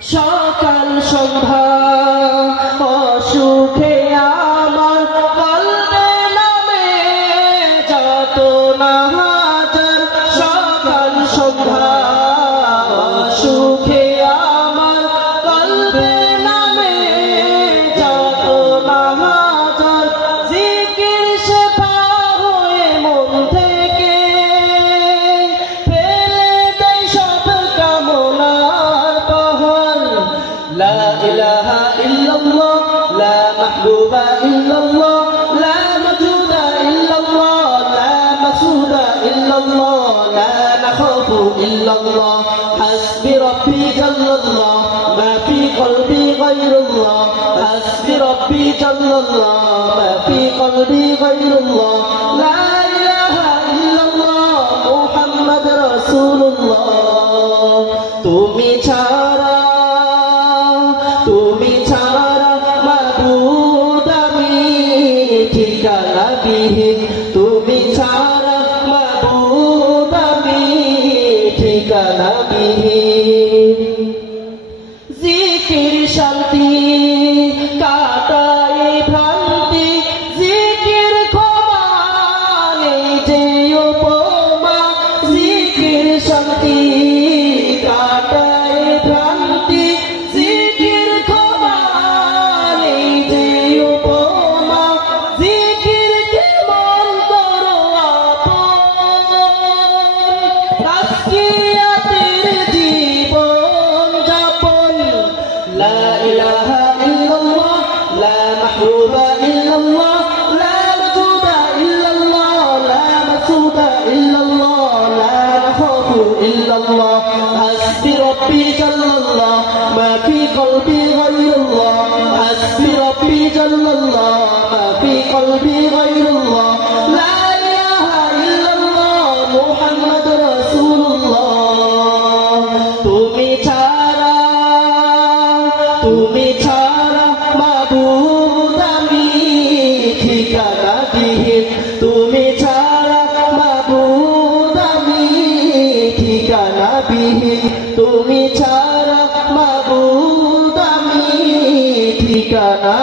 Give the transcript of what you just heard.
সকাল সন্ধ্যা অসুখে আমার কলবে নামে যত না হাজার সকাল সন্ধ্যা অসুখে আমার কলবে নামে যত না হাজার জিকির শেফা হয়ে মন থেকে ফেলে দেয় সব কামনার পাহাড়। লা ইলাহা ইল্লাল্লাহ লা মাহবুবা ইল্লাল্লাহ লা মাওজুদা ইল্লাল্লাহ লা মাসুদা ইল্লাল্লাহ লা নাখাফু ইল্লাল্লাহ হাসবি রাব্বি জাল্লাল্লাহ মা ফি কলবি গায়রুল্লাহ হাসবি রাব্বি জাল্লাল্লাহ মা ফি কলবি গায়রুল্লাহ লা ইলাহা ইল্লাল্লাহ মুহাম্মদ রাসূলুল্লাহ। তুমি ছাড়া মাবুদ আমি ঠিকানাবিহীন, তুমি ছাড়া মাবুদ আমি ঠিকানাবিহীন। জিকির শান্তি কাটায় ভ্রান্তি, জিকির ক্ষমা নেই যে উপমা। জিকির শান্তি কাটায় ভ্রান্তি, জিকির ক্ষমা নেই যে উপমা। জিকির কেমন করো আপন, তাসকিয়াতের জীবন যাপন। লা ইলাহা ইল্লাল্লাহ লা মাহবুবা ইল্লাল্লাহ লা মাওজুদা ইল্লাল্লাহ লা মাসুদা ইল্লাল্লাহ লা নাখাফু ইল্লাল্লাহ হাসবি রাব্বি জাল্লাল্লাহ মা ফি কলবি গায়রুল্লাহ হাসবি রাব্বি জাল্লাল্লাহ মা ফি কলবি গায়রুল্লাহ লা ইলাহা ইল্লাল্লাহ মুহাম্মাদুর রাসূলুল্লাহ। তুমি ছাড়া মাবুদ আমি ঠিকানাবিহীন, তুমি ছাড়া মাবুদ আমি ঠিকানাবিহীন, তুমি ছাড়া মাবুদ আমি ঠিকানা